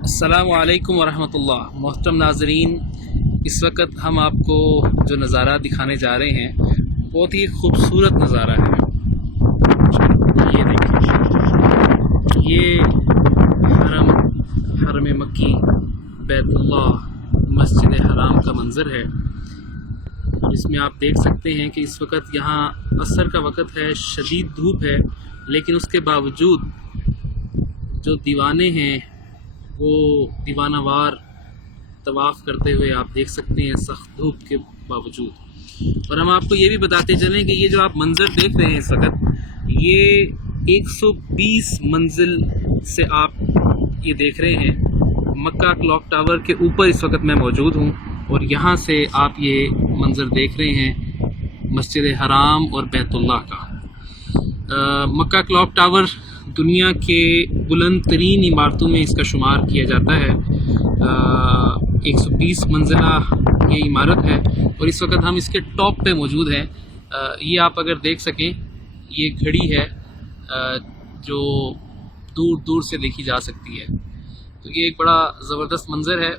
السلام علیکم ورحمۃ اللہ۔ محترم ناظرین، اس وقت ہم آپ کو جو نظارہ دکھانے جا رہے ہیں بہت ہی خوبصورت نظارہ ہے۔ یہ دیکھیں، یہ حرم مکی بیت اللہ مسجد حرام کا منظر ہے، اور اس میں آپ دیکھ سکتے ہیں کہ اس وقت یہاں عصر کا وقت ہے، شدید دھوپ ہے، لیکن اس کے باوجود جو دیوانے ہیں وہ دیوانہ وار طواف کرتے ہوئے آپ دیکھ سکتے ہیں سخت دھوپ کے باوجود۔ اور ہم آپ کو یہ بھی بتاتے چلیں کہ یہ جو آپ منظر دیکھ رہے ہیں اس وقت، یہ 120 منزل سے آپ یہ دیکھ رہے ہیں۔ مکہ کلاک ٹاور کے اوپر اس وقت میں موجود ہوں، اور یہاں سے آپ یہ منظر دیکھ رہے ہیں مسجد حرام اور بیت اللہ کا۔ مکہ کلاک ٹاور دنیا کے بلند ترین عمارتوں میں اس کا شمار کیا جاتا ہے۔ 120 منزلہ یہ عمارت ہے، اور اس وقت ہم اس کے ٹاپ پہ موجود ہیں۔ یہ آپ اگر دیکھ سکیں، یہ گھڑی ہے جو دور دور سے دیکھی جا سکتی ہے، تو یہ ایک بڑا زبردست منظر ہے۔